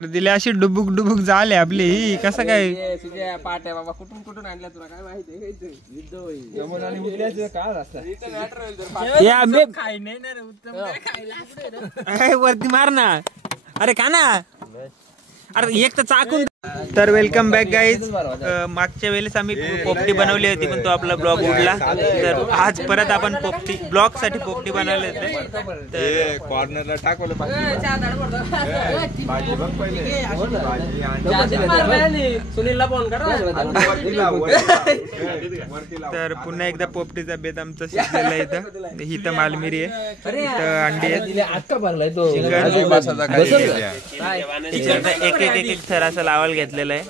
दिले अशी डुबुक डुबुक झाले आपली ही कसं काय तुझ्या पाट्या बाबा कुठून कुठून आणल्या तुला काय माहिती वरती मार ना अरे का ना अरे एक तर चाकून तर वेलकम बॅक गाईज मागच्या वेळेस आम्ही पोपटी बनवली होती पण तो आपला ब्लॉग उडला तर आज परत आपण पोपटी ब्लॉग साठी पोपटी बनवले होते तर कॉर्नरला टाकवलं सुनीलला फोन कर तर पुन्हा एकदा पोपटीचा बेत आमचा शिजलेला इथं ही तर मालमिरी आहे इथं अंडी आहे एक थर असं लावायला घेतलेलं आहे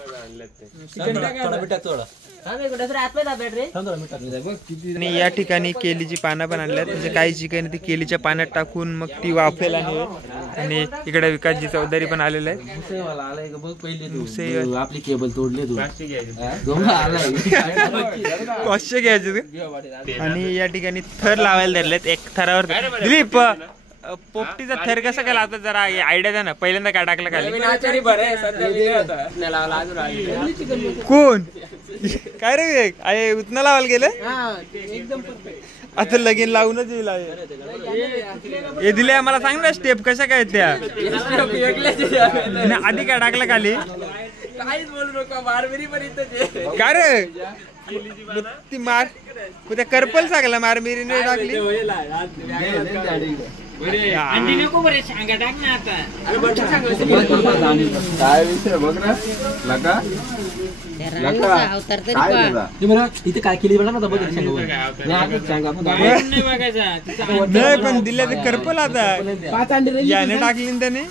आणि या ठिकाणी केलीची पानं पण आणल्यात म्हणजे काही चिकन ती केलीच्या पाण्यात टाकून मग ती वाफेल आणि इकडे विकासजी चौधरी पण आलेले आहेत आपली केबल तोडली कॉस्चे घ्यायचे आणि या ठिकाणी थर लावायला धरलेत एक थरावर दिलीप पोपटीचा थर कसं काय लावतात जरा आयडिया द्या ना पहिल्यांदा काय टाकलं खाली कोण काय रे अरे उतना लावायला गेलं आता लगीन लावूनच येईल हे दिले आम्हाला सांग ना स्टेप कशा काय त्या आधी काय टाकलं खाली काहीच बोलू नका मारमिरी पर्यंत काय रे ती मार त्या करपल सांगला मारमिरीने टाकली अंडी नको बरे सांगा टाक ना आता काय विषय बघ ना इथे काय केली बघा ना नाही पण दिल्या ते करपल आता 5 अंडी याने टाकली त्याने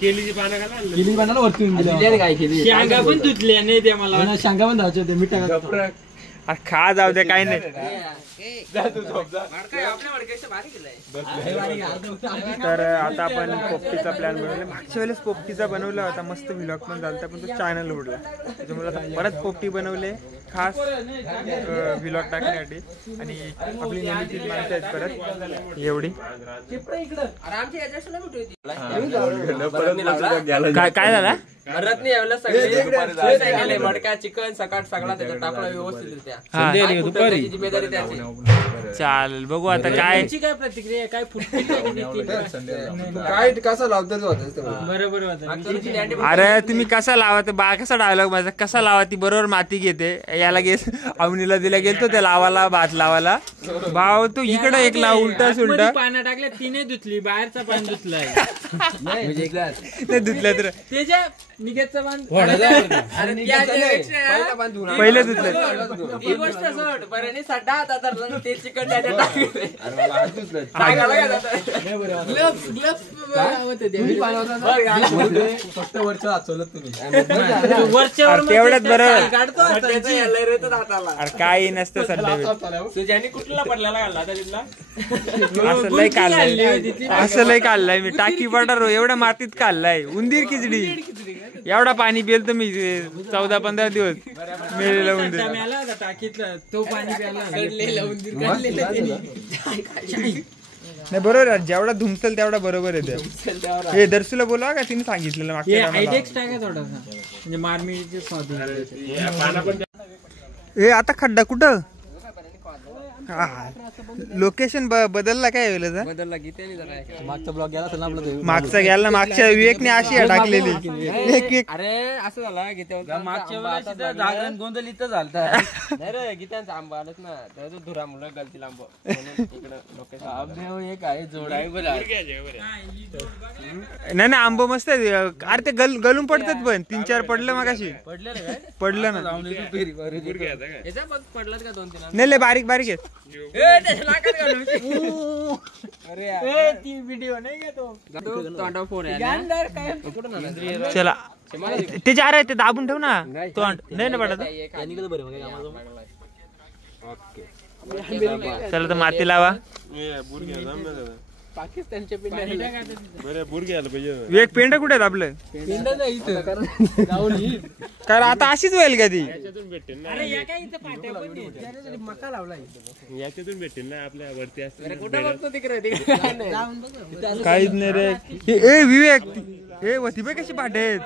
केलीची पानं वरती काय केली शांगा पण धुतल्या नाही ते मला शांगा पण धावचे होते मीठ खा जाऊ दे काय नाही तर आता आपण पोपटीचा प्लॅन बनवला मागच्या वेळेस पोपटीचा बनवला होता मस्त व्लॉग पण झाला पण तो चॅनल उडला त्याच्यामुळे आता परत पोपटी बनवले खास व्लॉग टाकण्यासाठी आणि आपली नेहमीची माणसं आहेत परत एवढी काय झाला मडका चिकन सकाळ सगळा त्याच्यात टाकला व्यवस्थित चालेल बघू आता काय प्रतिक्रिया काय काय कसं लावतात बरोबर अरे तुम्ही कसा लावा ते बा कसा डायलॉग माझा कसा लावा ती बरोबर माती घेते याला गेस अवनीला दिला गेलतो त्या लावाला भात लावाला भाव तू इकडं एक लाव उलटा सुलटा पानं टाकल्या तिने धुतली बाहेरचा पान धुतलाय नाही धुतलं तर त्याच्या निघायचं पान पहिले धुतलं ही गोष्ट सोड बरं सड्डा आता तर ते चिकन तेवढ्यात बरोबर हाताला काही नसतं सध्या तुझ्यानी कुठला पडलेला घालला तिथला असं लय काढलंय असं लय काढलंय मी टाकी पडार एवढ्या मातीत काढलाय उंदीर खिचडी एवढा पाणी पिल तर मी 14-15 दिवस मेलेला उंदीर टाकीतलं तो पाणी नाही बरोबर जेवढा धुमसल तेवढा बरोबर आहे हे दर्शूला बोला का तिने सांगितलेलं म्हणजे मारमीचे हे आता खड्डा कुठं लोकेशन बदलला काय वेळेला बदलला की मागचा ब्लॉग गेला तर मागचा गेला मागच्या विवेकने अशी टाकलेली अरे असं झालं गीता मागच्या वेळेला जागरण गोंधळ इथं झालता नाही रे गीतांचा आंबा आलंच ना त्याचं धुरा मुलं गलती लांब इकडं लोकेशन एक आहे जोड आहे नाही आंबो मस्त आहे अरे ते गलून पडतात पण 3-4 पडलं मगाशी पडलं ना पडलात का 2-3 नाही बारीक बारीक आहेत चला ते जा रे ते दाबून ठेव ना तोंड नाही ना पडत चला तर माती लावा पाकिस्तानच्या पिंड्या बरे बुरगी आलं पाहिजे. विवेक पेंड कुठे आहेत आपलं? पिंड नाही इथं कारण आता अशीच होईल का ती? याच्यातून भेटेल ना, मका लावला याच्यातून भेटेल ना आपल्या वरती असते. कुठं बघतो तिकडे काहीच नाही रे. ए विवेक ए वती बे कशी पाटे आहेत.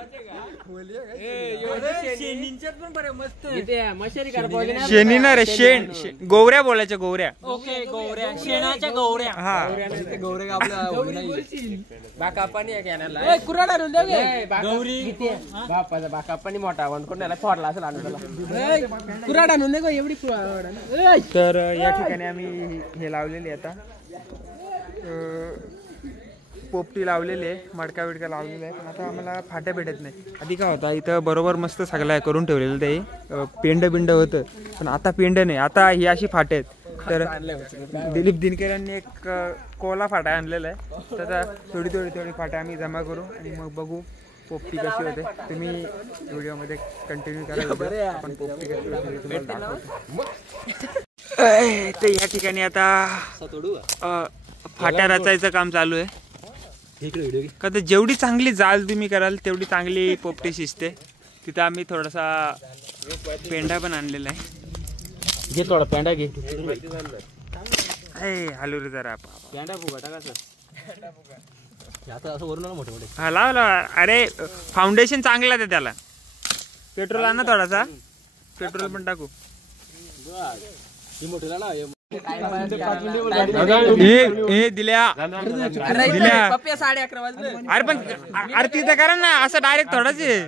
शेणी ना रे शेण गोवऱ्या बोलायच्या गोवऱ्या. ओके गोवऱ्या शेणाच्या गोवऱ्या हा गोवऱ्या बाकापानी कॅनलला कुराडा गौरी बापाचा बाकापानी मोठा वन कोणाला फोडला असेल आणून कुराडा आणून दे एवढी. तर या ठिकाणी आम्ही हे लावलेले आता पोपटी लावलेली आहे, मडका बिडका लावलेला आहे. पण आता आम्हाला फाट्या भेटत नाही. आधी काय होता इथं बरोबर मस्त सगळं करून ठेवलेलं ते पेंड बिंड होतं, पण आता पेंड नाही. आता ही अशी फाटे आहेत. तर दिलीप दिनकरांनी एक कोला फाटा आणलेला आहे. तर आता थोडी फाट्या आम्ही जमा करू आणि मग बघू पोपटी कशी होते. तुम्ही व्हिडिओमध्ये कंटिन्यू करा. आपण पोपटी कशी होते तुम्हाला दाखवतो. तर या ठिकाणी आता फाट्या रचायचं काम चालू आहे. का तर जेवढी चांगली जाल तुम्ही कराल तेवढी चांगली पोपटी शिजते. तिथं आम्ही थोडासा पेंडा पण आणलेला आहे. घे थोडा पेंडा घे हलू रे जरा पेंडा फुगा टाकायचं असं वरून मोठे मोठे. हा लाव लाव. अरे फाउंडेशन चांगला आहे त्याला. पेट्रोल आण ना थोडासा. पेट्रोल पण टाकू. हे दिल्या पप्प्या 11:30 वाजले. अरे पण आरती तर करा ना. असं डायरेक्ट थोडाच आहे.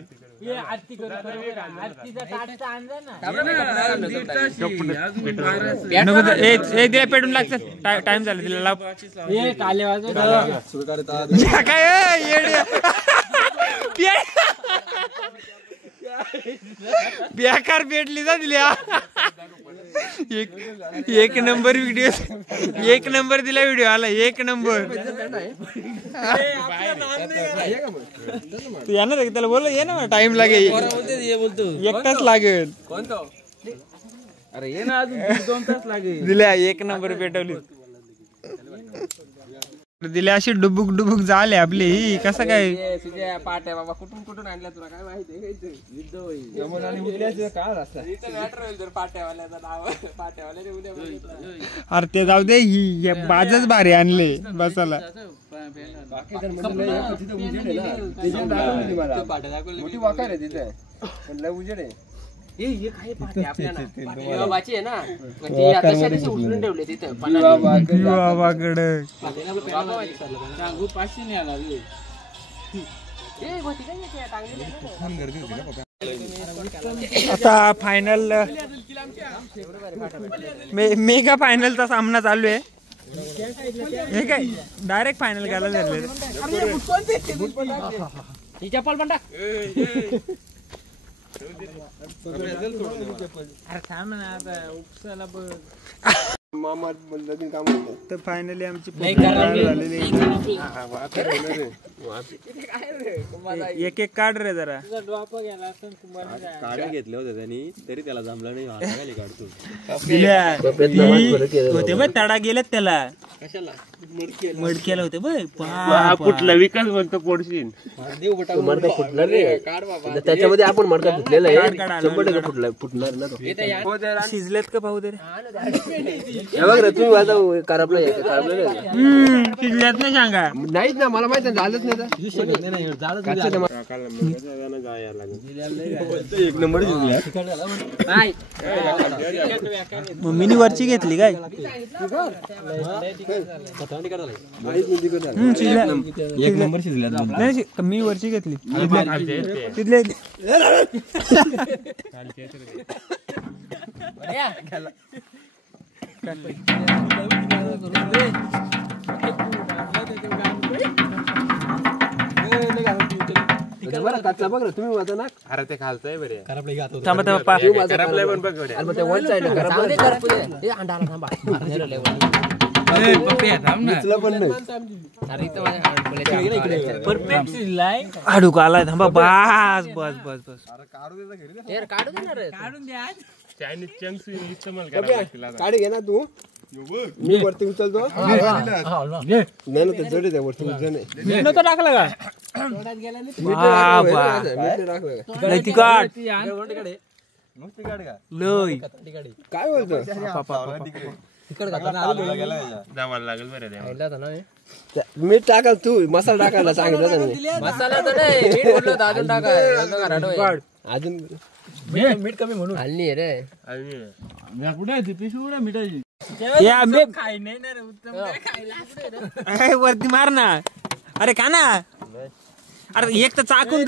दिल्या पेटून लागतं. टाइम झाला तिला लाव. बेकार पेटली जा दिल्या. एक नंबर व्हिडिओ. एक नंबर दिला व्हिडिओ आला. एक नंबर. तू येणार आहे त्याला बोल. ये ना टाइम लागेल. एक तास लागेल. अरे ये ना अजून 2 तास लागेल. दिल्या एक नंबर पेटवली. दिल्या अशी डुबुक डुबुक झाले आपली. ही कसं काय तुझ्या पाट्या बाबा कुठून कुठून आणल्या तुला काय माहिती. अरे ते जाऊ दे. ही बाजच भारी आणले बसायला. मोठी वाकार आहे तिथे पण लय उजेड आहे. आता फायनल मेगा फायनलचा सामना चालू आहे. हे काय डायरेक्ट फायनल घ्यायला झाले. चप्पल पण टाक. तर फायनली आमची एक एक काढ रे जरा. काढून घेतले होते त्यांनी तरी त्याला जमलं नाही. काढतो होते बघ तडा गेलेत त्याला. मडक्याला होते बघ. कुठला विकास म्हणतो पोडशीन त्याच्यामध्ये आपण मडका फुटलेला आहे. फुटणार ना. शिजलेत का पाहू दे रे. तुम्ही आता करपला शिजल्यात नाही सांगा. नाहीच ना मला माहिती झालंच नाही. एक नंबर मम्मीनी वरची घेतली काय. एक नंबर शिजल्या. नाही मी वरची घेतली. तिथले बघ तुम्ही वाचा ना. अरे ते खालचंय बरे. थांबा थांबा. पण बघ अडूक आलाय. थांबा बस बस बस बस. काढी घे ना तू. मी वरती उचलतो नाही ना ते जोडी द्या वरती उचल नाही नव्हतं टाकलं का लय तिखट लय काय बोलतो मीठ टाकाल तू मसाला टाकायला सांगितलं ना मी. मसाला तर नाही मीठ बोललो होतं, अजून टाका अजून मीठ कमी म्हणून हल्ली रे वरती मार ना अरे का ना अरे एक तर चाकून